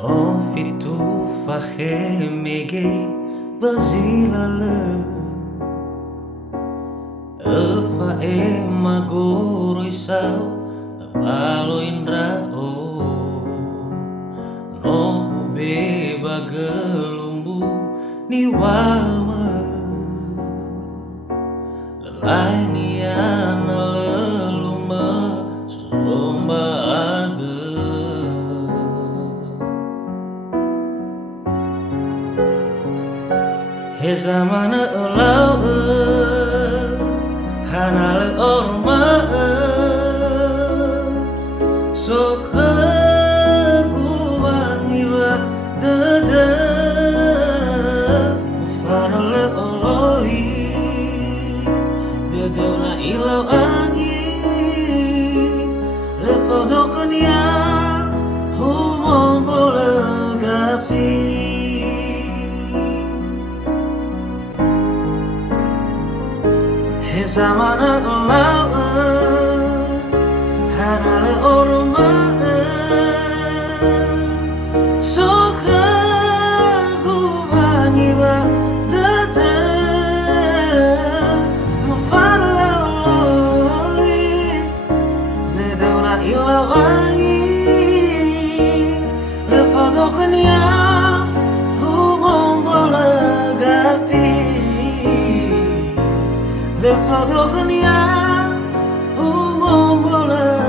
No fitu fahemege bazilale Efa magoro isau apalo indrao No ube bagelumbu ni wama Lelai niana leluma susomba age He zamana elau hanale orma so kuwangiwa dede fanale oloi dede una ilau angi le fodokhnia humombo le gafi Zamana lau hanale orma soka gubangiba tete mufala loi dede una ilawangi le fodokhnia humombo le gafi Le fodokhnia humombo le